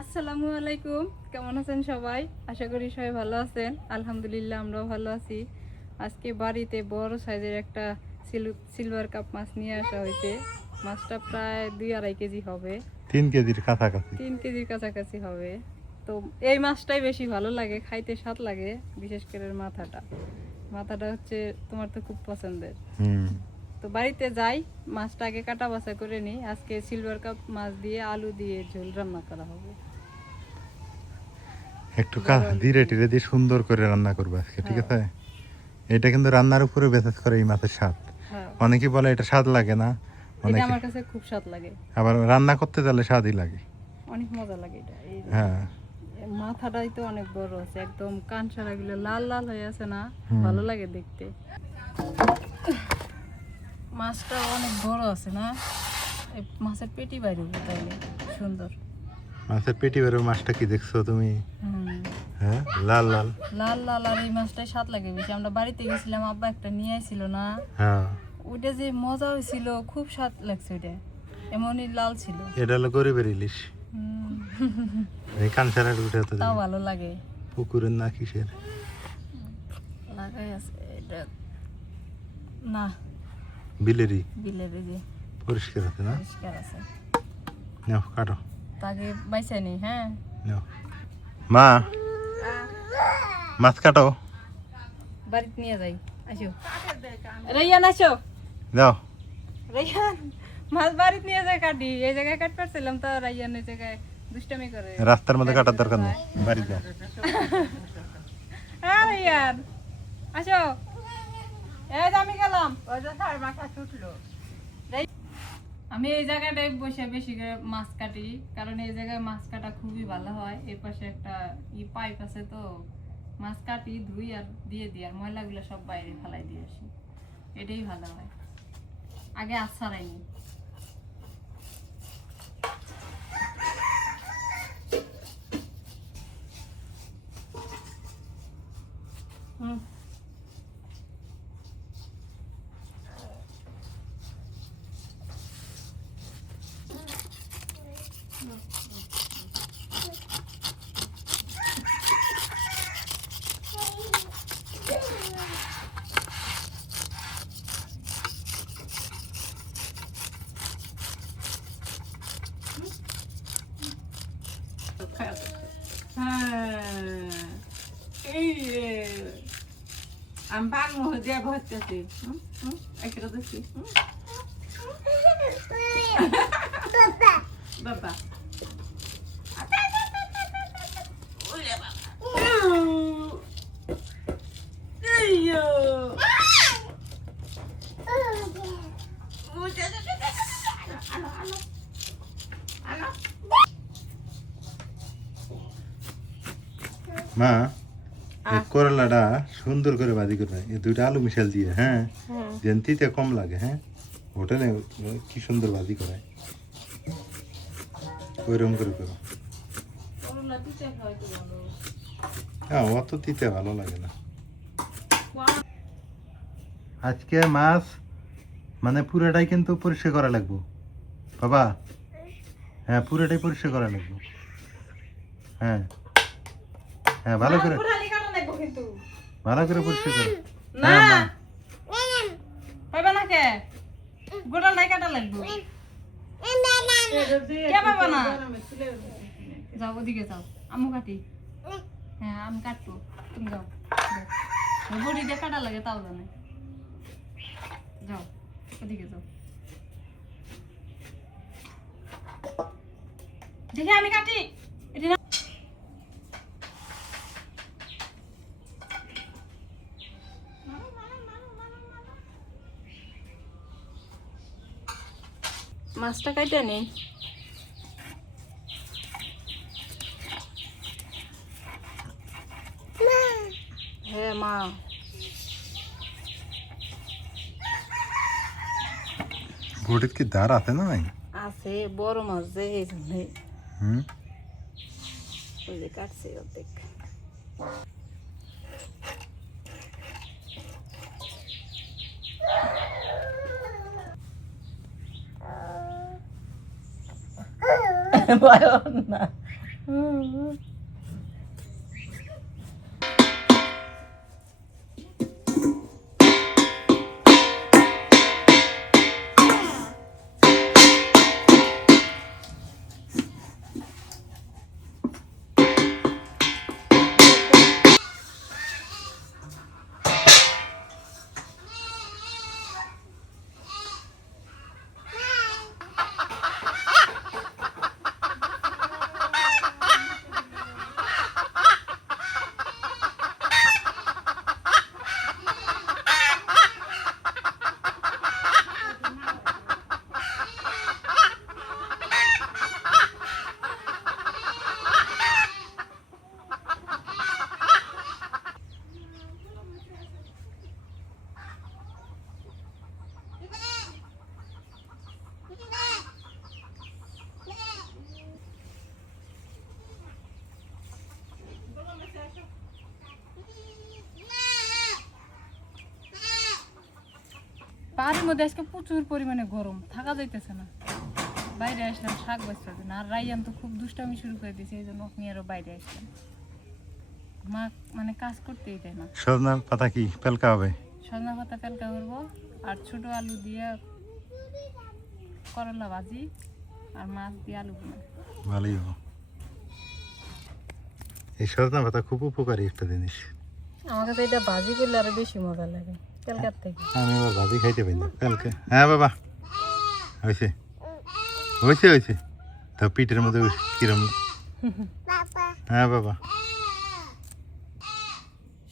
আসসালামু আলাইকুম, কেমন আছেন সবাই? আশা করি সবাই ভালো আছেন। আলহামদুলিল্লাহ আমরাও ভালো আছি। আজকে বাড়িতে বড় সাইজের একটা সিলভার কাপ মাছ নিয়ে আসা হয়েছে। মাছটা প্রায় 2-2.5 কেজি হবে। 3 কেজির কাছাকাছি। 3 কেজির কাছাকাছি হবে। তো এই মাছটাই বেশি ভালো লাগে, খাইতে স্বাদ লাগে, বিশেষ করে মাথাটা। মাথাটা হচ্ছে তোমার তো খুব পছন্দের। তো বাড়িতে যাই, মাছটা আগে কাটা বাছা করে নিই। আজকে সিলভার কাপ মাছ দিয়ে আলু দিয়ে ঝোল রান্না করা হবে। একটু ধীরে ধীরে দিয়ে সুন্দর করে রান্না করবে আজকে, ঠিক আছে? এটা কিন্তু রান্নার উপরে বেসেস করে এই মাছের স্বাদ। অনেকেই বলে এটা স্বাদ লাগে না, এটা আমার কাছে খুব স্বাদ লাগে। আবার রান্না করতে গেলে স্বাদই লাগে, অনেক মজা লাগে এটা। হ্যাঁ, মাথাটাই তো অনেক বড় আছে, একদম কান সারাগুলো লাল লাল হয়ে আছে না, ভালো লাগে দেখতে। মাছটা অনেক বড় আছে না, এই মাছের পেটি বাইরে তাইলে সুন্দর। মাছের পেটি বেরো মাছটা কি দেখছো তুমি? হ্যাঁ, লাল লাল লাল লাল। আর এই মাছটাই স্বাদ লাগে বেশি। আমরা বাড়িতে গেছিলাম, আব্বা একটা নিয়ে আসছিল না, হ্যাঁ, ওইটা যে মজা হয়েছিল, খুব স্বাদ লাগছে। ওইটা এমনই লাল ছিল। এটা হলো গরিবের ইলিশ। এই কানসারের উঠে তো তাও ভালো লাগে। পুকুরের না কিসের লাগাই আছে এটা, না বিলেরই, বিলের যে পরিষ্কার আছে না? পরিষ্কার আছে। নাও কাটো, তাকে বাইসা নেই। হ্যাঁ নাও মা, মাছ কাটো, বাড়িতে নিয়ে যাই। আসো রাইয়ান, আসো যাও। রাইয়ান, মাছ বাড়িতে নিয়ে যায় কাটি। এই জায়গায় কাট পারছিলাম তো, রাইয়ান এই জায়গায় দুষ্টামি করে। রাস্তার মধ্যে কাটার দরকার নেই, বাড়ি যাও। হ্যাঁ রাইয়ান আসো, এই যে আমি গেলাম। আমি এই জায়গাটায় বসে বেশি করে মাছ কাটি, কারণ এই জায়গায় মাছ কাটা খুবই ভালো হয়। এই পাশে একটা পাইপ আছে, তো মাছ কাটি, ধুই আর দিয়ে দিই, আর ময়লাগুলো সব বাইরে ফেলাই দিয়ে আসি। এটাই ভালো হয়। আগে আছাড়াইনি। আমি পাগল দিয়ে ভরতেছি একটা দেখছি বাবা মা, এই করলাটা সুন্দর করে ভাজি করবে, এই দুইটা আলু মিশাল দিয়ে, হ্যাঁ, যেন তিতে কম লাগে। হ্যাঁ, হোটেলে কি সুন্দর ভাজি করায়, ওইরকম করে করো। হ্যাঁ, অত তিতে ভালো লাগে না। আজকে মাছ মানে পুরোটাই কিন্তু পরিষ্কার করা লাগবো বাবা। হ্যাঁ, পুরোটাই পরিষ্কার করা লাগবো। হ্যাঁ হ্যাঁ, ভালো করে ভালো করে পরিষ্কার করো। না হ্যাঁ, পাইবা না কে, গোটা নাই কাটা লাগবে। কে পাইবা না? যাও ওদিকে যাও, আমু কাটি। হ্যাঁ আমি কাটবো, তুমি যাও। বড়ি দিয়ে কাটা লাগে তাও জানে। যাও ওদিকে যাও, দেখে আমি কাটি। মাছটা কাইটা নেই। হ্যাঁ মা, বড়ির কি ধার আছে না? নাই আছে, বড় মাছ যে এই জন্য ওই যে কাটছে অর্ধেক। ভয় না, বাড়ির মধ্যে আজকে প্রচুর পরিমাণে গরম, থাকা যাইতেছে না। বাইরে আসলাম শাক বাঁচতে না, আর রাইয়ান তো খুব দুষ্টামি শুরু করে দিয়েছে, এই জন্য ওকে আরো বাইরে আসলাম। মা মানে কাজ করতেই দেয় না। সজনা পাতা কি পেলকা হবে? সজনা পাতা পেলকা করবো, আর ছোট আলু দিয়ে করলা ভাজি, আর মাছ দিয়ে আলু ভুনা। ভালোই হবে। এই সজনা পাতা খুব উপকারী একটা জিনিস। আমার কাছে এটা ভাজি করলে আরো বেশি মজা লাগে পেলকার থেকে। আমি আবার ভাজি খাইতে পারি না পেলকা। হ্যাঁ বাবা, হয়েছে হয়েছে হয়েছে। তো পিঠের মধ্যে কিরম? হ্যাঁ বাবা।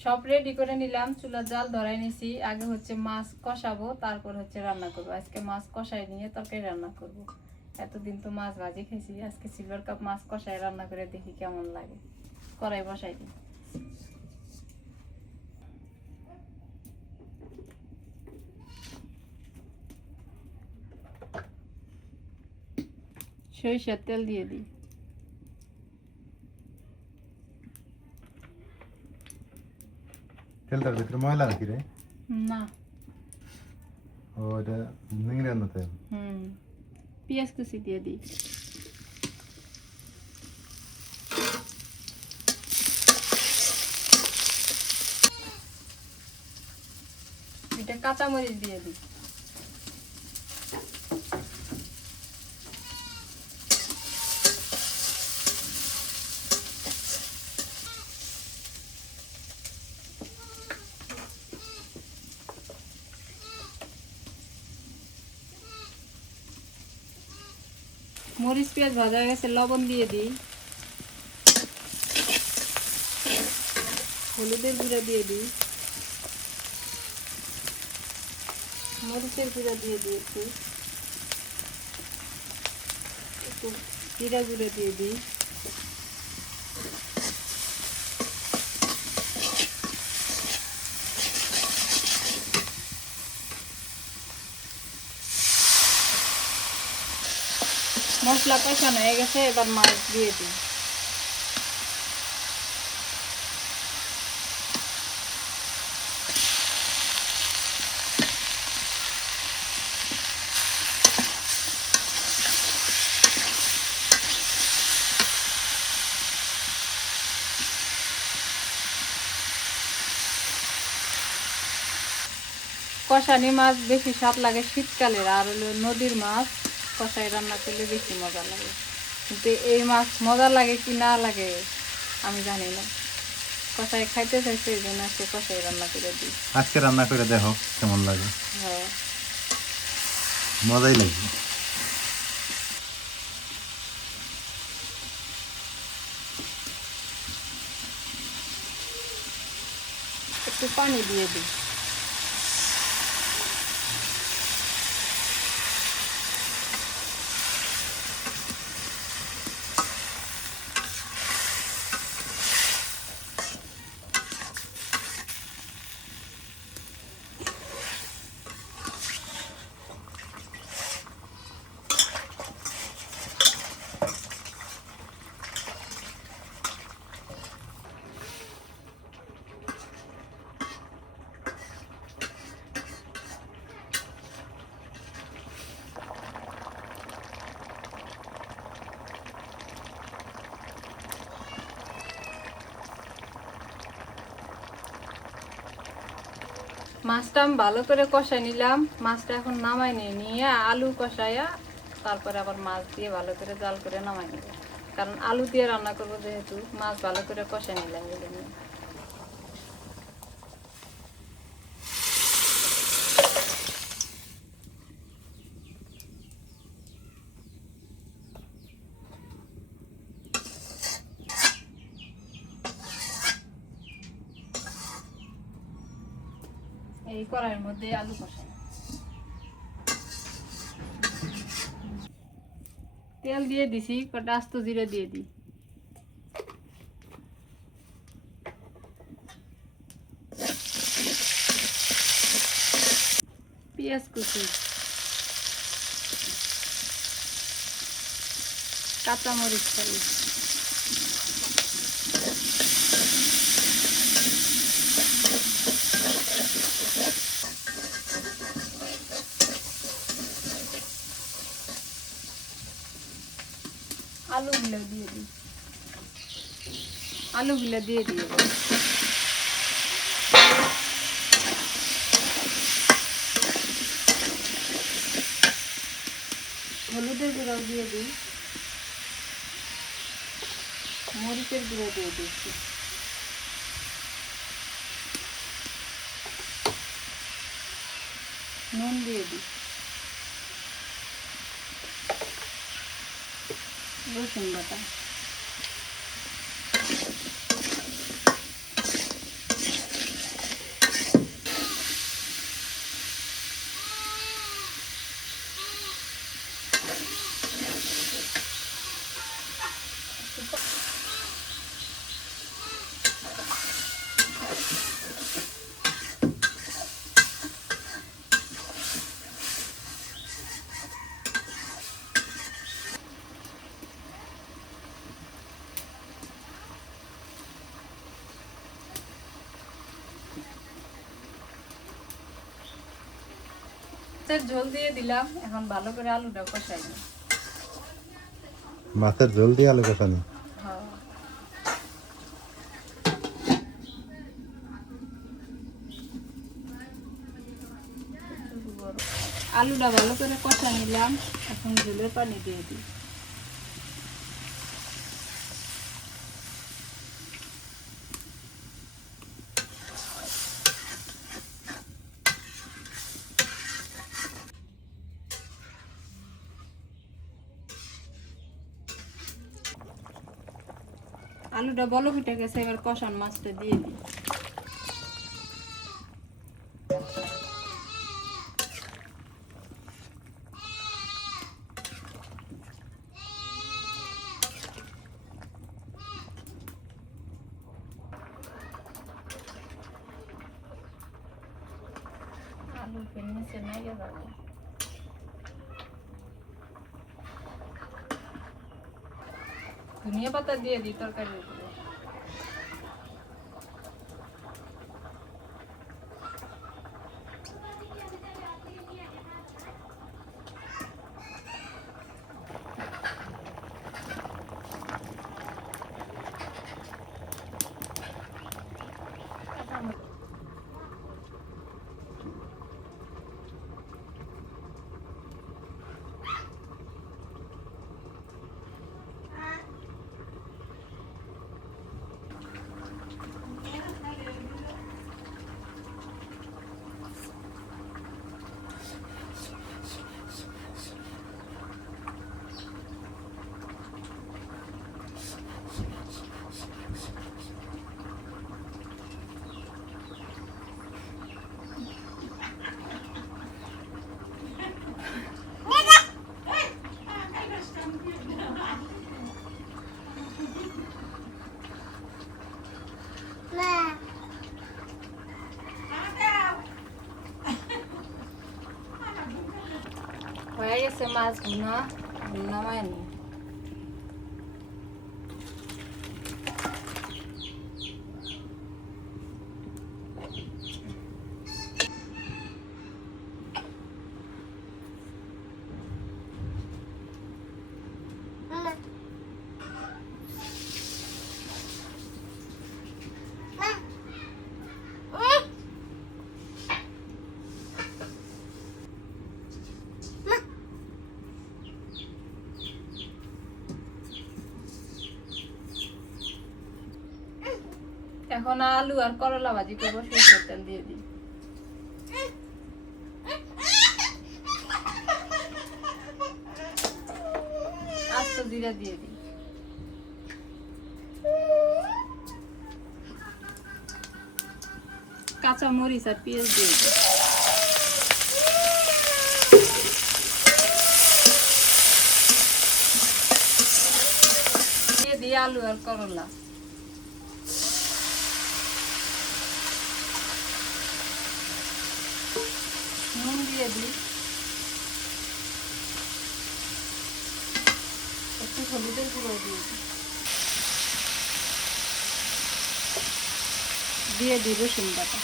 সব রেডি করে নিলাম, চুলার জাল ধরাই নিছি। আগে হচ্ছে মাছ কষাবো, তারপর হচ্ছে রান্না করবো। আজকে মাছ কষাই নিয়ে তরকারি রান্না করব। এতদিন তো মাছ ভাজি খাইছি, আজকে সিলভার কাপ মাছ কষাই রান্না করে দেখি কেমন লাগে। কড়াই বসাই দিই। সরিষার তেল দিয়ে দিই। তেলটার ভিতরে ময়লা নাকি রে? না। ও এটা নিংড়ানো তেল। পেঁয়াজ কুচি দিয়ে দিই। এটা কাঁচামরিচ দিয়ে দিই। মরিচ পেঁয়াজ ভাজা হয়ে গেছে, লবণ দিয়ে দিই। হলুদের গুঁড়া দিয়ে দিই। মরিচের গুঁড়া দিয়ে দিয়েছি, একটু জিরা গুঁড়া দিয়ে দিই। মশলা কষানো হয়ে গেছে, এবার মাছ দিয়ে দিই। কষানি মাছ বেশি স্বাদ লাগে শীতকালের, আর হলো নদীর মাছ কষাই রান্না করলে বেশি মজা লাগে। কিন্তু এই মাছ মজা লাগে কি না লাগে আমি জানি না। কষাই খাইতে চাইছে, এই জন্য আজকে কষাই রান্না করে দিই। আজকে রান্না করে দেখো কেমন লাগে। হ্যাঁ, মজাই লাগবে। একটু পানি দিয়ে দিই। মাছটা আমি ভালো করে কষাই নিলাম, মাছটা এখন নামাই নিয়ে আলু কষাইয়া তারপরে আবার মাছ দিয়ে ভালো করে জাল করে নামাই নিব, কারণ আলু দিয়ে রান্না করবো যেহেতু মাছ ভালো করে কষাই নিলাম এই জন্য। এই কড়াইয়ের মধ্যে আলু কষাই, তেল দিয়ে দিছি, কটা আস্ত জিরে দিয়ে দিই, পেঁয়াজ কুচি, কাঁচামরিচ খালি, আলুগুলো দিয়ে দিই, আলুগুলো দিয়ে দিই, হলুদের গুঁড়াও দিয়ে দিই, মরিচের গুঁড়ো দিয়ে দিচ্ছি, নুন দিয়ে দিই, রসুন বাটা, ঝোল দিয়ে দিলাম, এখন ভালো করে আলুটা কষাই নিই। মাছের ঝোল দিয়ে আলু কষানো। হ্যাঁ। আলুটা ভালো করে কষা নিলাম, এখন ঝোলের পানি দিয়ে দিই, আলুটা বলক উঠে গেছে, এবার কষান মাছটা দিয়ে দিই, আলু নিচে নাইয়ে যাবে, ধনিয়া পাতা দিয়ে দিই তরকারির উপরে, হয়ে গেছে মাছ ভুনা, নামায় নি। এখন আলু আর করলা ভাজি করবো, সরষের তেল দিয়ে দিই। আস্ত জিরা দিয়ে দিই। কাঁচা মরিচ আর পেঁয়াজ দিয়ে দিই। দিয়ে দিই আলু আর করলা। নুন দিয়ে দিই, একটু হলুদের গুঁড়ো দিয়ে দিই, দিয়ে দিই রসুন বাটা।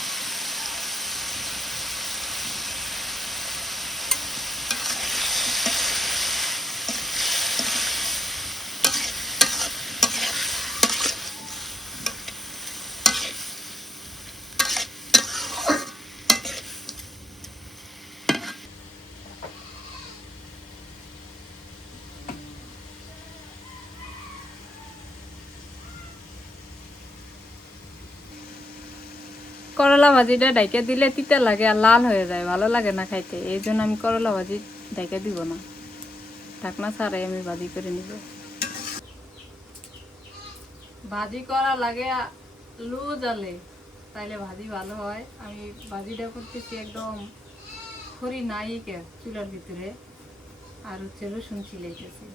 করলা ভাজিটা ডাইকে দিলে তিতা লাগে আর লাল হয়ে যায়, ভালো লাগে না খাইতে। এই জন্য আমি করলা ভাজি ডাইকে দিব না, ঢাকনা ছাড়াই আমি ভাজি করে নিব। ভাজি করা লাগে লু জ্বালে, তাইলে ভাজি ভালো হয়। আমি ভাজিটা করতেছি একদম খড়ি নাই কে চুলার ভিতরে, আর হচ্ছে রসুন ছিলাইতেছি।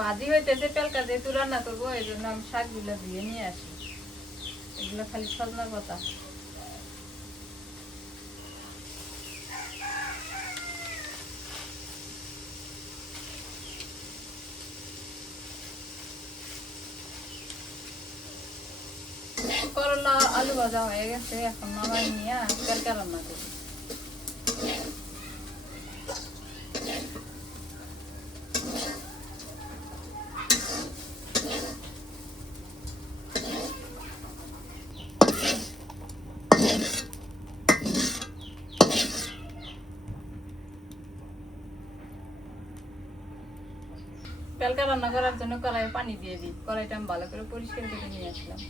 ভাজি হইতেছে, পেলকা যেহেতু রান্না করবো এই জন্য আমি শাকগুলো ধুয়ে নিয়ে আসি। এগুলো খালি সজনা পাতা। করলা আলু ভাজা হয়ে গেছে, এখন নামাই নিয়ে পেলকা রান্না করি। পেলকা রান্না করার জন্য কড়াইয়ে পানি দিয়ে দিই। কড়াইটা আমি ভালো করে পরিষ্কার করে নিয়ে আসলাম।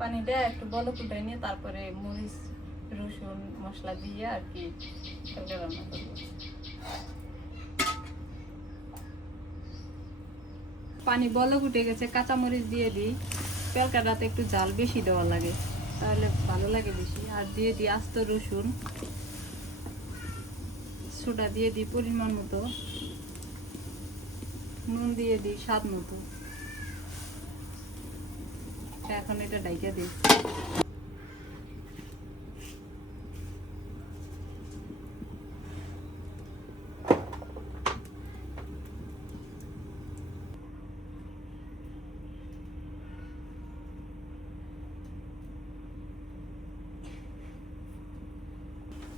পানিটা একটু বলক উঠাই নিয়ে তারপরে মরিচ রসুন মশলা দিয়ে আর কি পেলকা রান্না করবো। পানি বলক উঠে গেছে, কাঁচামরিচ দিয়ে দিই। পেলকাটাতে একটু ঝাল বেশি দেওয়া লাগে, তাহলে ভালো লাগে বেশি। আর দিয়ে দিই আস্ত রসুন, সোডা দিয়ে দিই পরিমাণ মতো, নুন দিয়ে দিই স্বাদ মতো। এখন এটা ডাইকা দিই।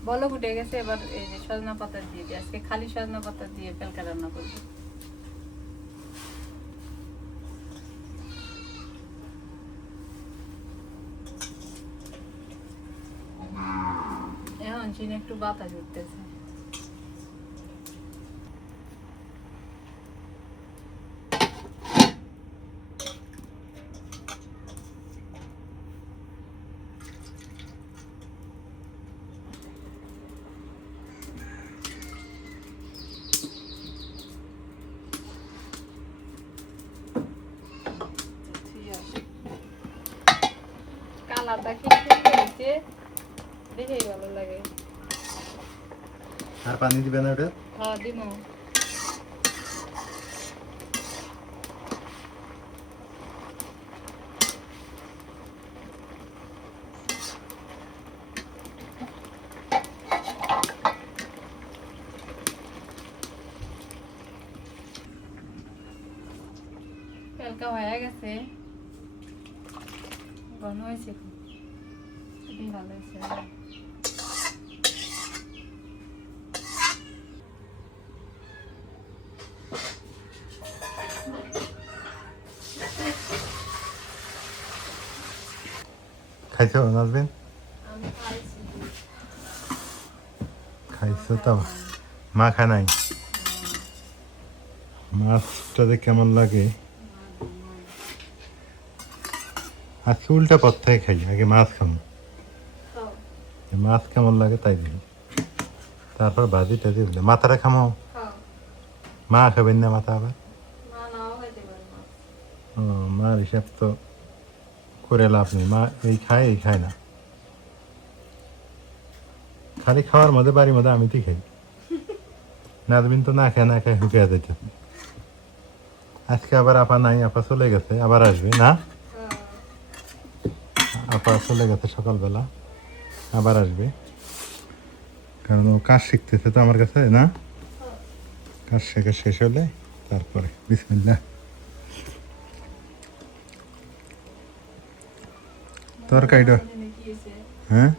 বলক উঠে গেছে, এবার এই যে সজনা পাতা দিয়ে দিই। আজকে খালি সজনা পাতা দিয়ে পেলকা রান্না করবো। এখন চিনি একটু বাতাস উঠতেছে। কালারটা কি সুন্দর হয়েছে, দেখেই ভালো লাগে। আর পানি দিবে না ওটা? হ্যাঁ দিব। হালকা হয়ে গেছে, ঘন হয়েছে, খুবই ভালো হয়েছে। খাইছো নাজবিন? আমি খাইছি। খাইছো তো? মা খায় নাই? মাছটা যে কেমন লাগে আজকে উল্টা পথ থেকে খাই, আগে মাছ খাবো, মাছ কেমন লাগে তাই দিই, তারপর ভাজি টাজি দিলে মাথাটা খামো। মা খাবেন না মাথা আবার? ও, মার হিসাব তো করে লাভ নেই, মা এই খায় না, খালি খাওয়ার মধ্যে বাড়ির মধ্যে আমি তো খাই, নাজবিন তো না খায় হুকিয়া যাইতে। আজকে আবার আপা নাই, আপা চলে গেছে, আবার আসবে না? আপা চলে গেছে সকালবেলা, আবার আসবে, কারণ ও কাজ শিখতেছে তো আমার কাছে না, কাজ শেখা শেষ হলে তারপরে বিসমিল্লাহ। তরকারিটা হ্যাঁ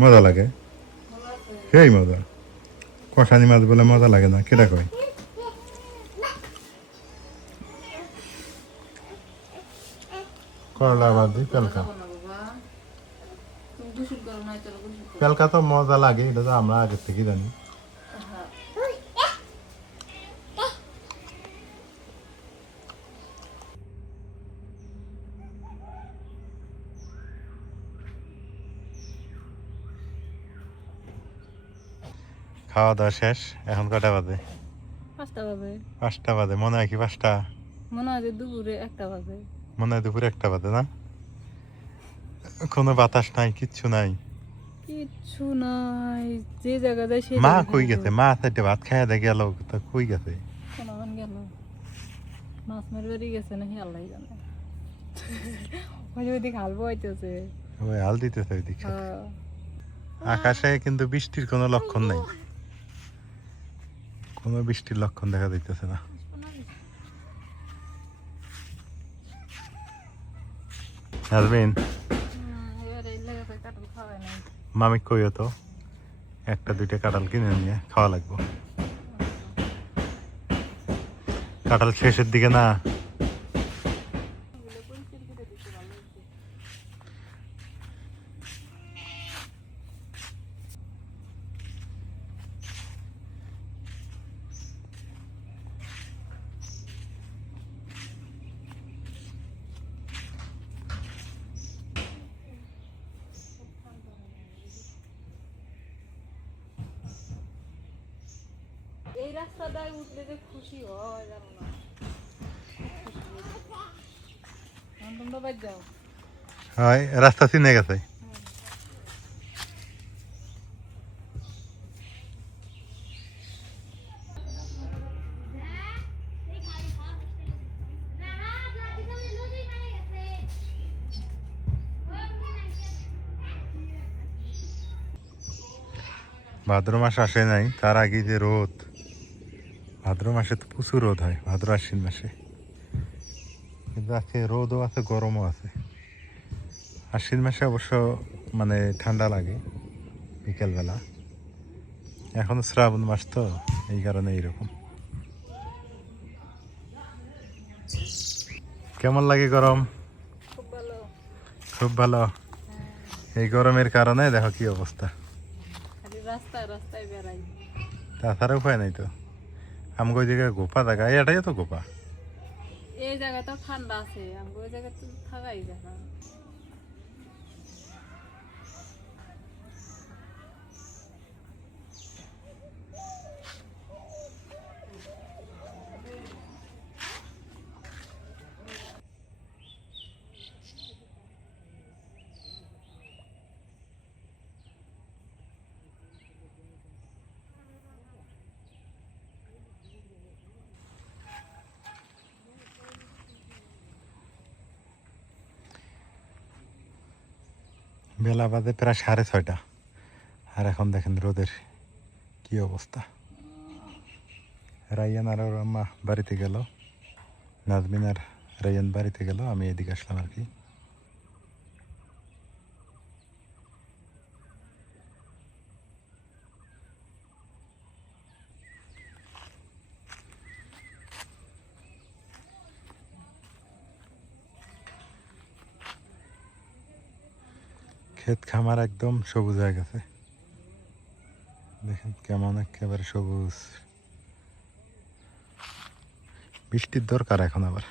মজা লাগে, সেই মজা, কষানি মাছ বলে মজা লাগে না কেটা কয়? করলা বাদ দিই পেলকা, পেলকা তো মজা লাগে, এটা তো আমরা আগে থেকে জানি। খাওয়া দাওয়া শেষ, এখন কটা বাজে? 5টা বাজে। 5টা বাজে, মনে হয় কি 5টা? মনে হয় যে দুপুরে 1টা বাজে। মনে হয় দুপুরে 1টা বাজে না? কোনো বাতাস নাই, কিচ্ছু নাই। কিচ্ছু নাই, যে জায়গা যায় সেই মা জায়গা কই খালি গেছে? রোদ। মা সাইডে ভাত খাইয়া দে গেল, তা কই গেছে? কোনখান গেল? মাছ মারবারই গেছে নাকি আল্লাহ জানে। ওই যে ওইদিকে হাল বইতেছে। ওই হাল দিতেছে ওইদিকে। হ্যাঁ। আকাশে কিন্তু বৃষ্টির কোনো লক্ষণ নাই, কোনো বৃষ্টির লক্ষণ দেখা যাইতেছে না। নাজমিন, এবার এই লেগেছে কাঁঠাল খাওয়াই নাই। মামি কইও তো 1-2টা কাঁঠাল কিনে নিয়ে খাওয়া লাগবো, কাঁঠাল শেষের দিকে না। এই রাস্তাটায় উঠলে যে খুশি হয় জানো না। তোমরা বাদ যাও। হয় রাস্তা চিনে গেছে। ভাদ্র মাস আসে নাই, তার আগে যে রোদ, ভাদ্র মাসে তো প্রচুর রোদ হয়, ভাদ্র আশ্বিন মাসে, কিন্তু আজকে রোদও আছে গরমও আছে। আশ্বিন মাসে অবশ্য মানে ঠান্ডা লাগে বিকেলবেলা, এখন শ্রাবণ মাস তো এই কারণে এইরকম। কেমন লাগে গরম? খুব ভালো। খুব ভালো। এই গরমের কারণে দেখো কি অবস্থা, খালি রাস্তায় রাস্তায় বেড়াই। তাছাড়া উপায় নাই তো। আমাকে ওই জায়গায় গোপা জায়গা, এটাই তো গোপা। এই জায়গাটা ঠান্ডা আছে, আমাকে ওই জায়গায় তো থাকাই যায় না। বেলা বাজে প্রায় 6:30, আর এখন দেখেন রোদের কি অবস্থা। রায়ান আর ওর আম্মা বাড়িতে গেল, নাজমিন আর রায়ান বাড়িতে গেল, আমি এদিকে আসলাম আর কি। ক্ষেত খামার একদম সবুজ হয়ে গেছে, দেখেন কেমন একেবারে সবুজ। বৃষ্টির দরকার এখন আবার।